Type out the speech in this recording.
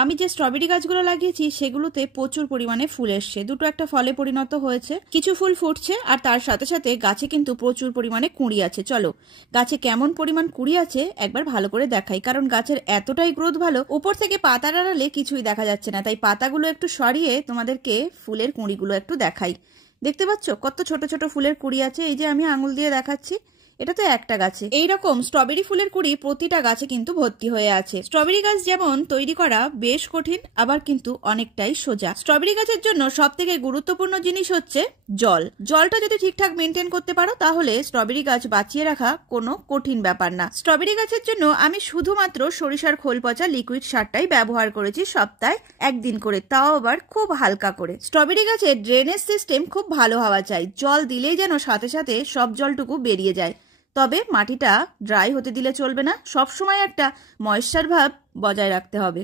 আমি যে স্ট্রবেরি গাছগুলো লাগিয়েছি সেগুলোতে প্রচুর পরিমাণে ফুল এসছে, দুটো একটা ফলে পরিণত হয়েছে, কিছু ফুল ফুটছে আর তার সাথে সাথে গাছে কিন্তু প্রচুর পরিমাণে কুঁড়ি আছে। চলো গাছে কেমন পরিমাণ কুঁড়ি আছে একবার ভালো করে দেখাই, কারণ গাছের এতটাই গ্রোথ ভালো, উপর থেকে পাতার আড়ালে কিছুই দেখা যাচ্ছে না, তাই পাতাগুলো একটু সরিয়ে তোমাদেরকে ফুলের কুঁড়িগুলো একটু দেখাই। দেখতে পাচ্ছ কত ছোট ছোট ফুলের কুঁড়ি আছে, এই যে আমি আঙুল দিয়ে দেখাচ্ছি, এটা তো একটা গাছে। এইরকম স্ট্রবেরি ফুলের কুঁড়ি প্রতিটা গাছে কিন্তু ভর্তি হয়ে আছে। স্ট্রবেরি গাছ যেমন তৈরি করা বেশ কঠিন, আবার কিন্তু অনেকটাই সোজা। স্ট্রবেরি গাছের জন্য সব থেকে গুরুত্বপূর্ণ জিনিস হচ্ছে জল। জলটা যদি ঠিকঠাক মেনটেন করতে পারো তাহলে স্ট্রবেরি গাছ বাঁচিয়ে রাখা কোনো কঠিন ব্যাপার না। স্ট্রবেরি গাছের জন্য আমি শুধুমাত্র সরিষার খোল পচা লিকুইড সারটাই ব্যবহার করেছি সপ্তাহে একদিন করে, তাও আবার খুব হালকা করে। স্ট্রবেরি গাছের ড্রেনেজ সিস্টেম খুব ভালো হওয়া চাই, জল দিলেই যেন সাথে সাথে সব জলটুকু বেরিয়ে যায়। তবে মাটিটা ড্রাই হতে দিলে চলবে না, সবসময় একটা ময়েশ্চার ভাব বজায় রাখতে হবে।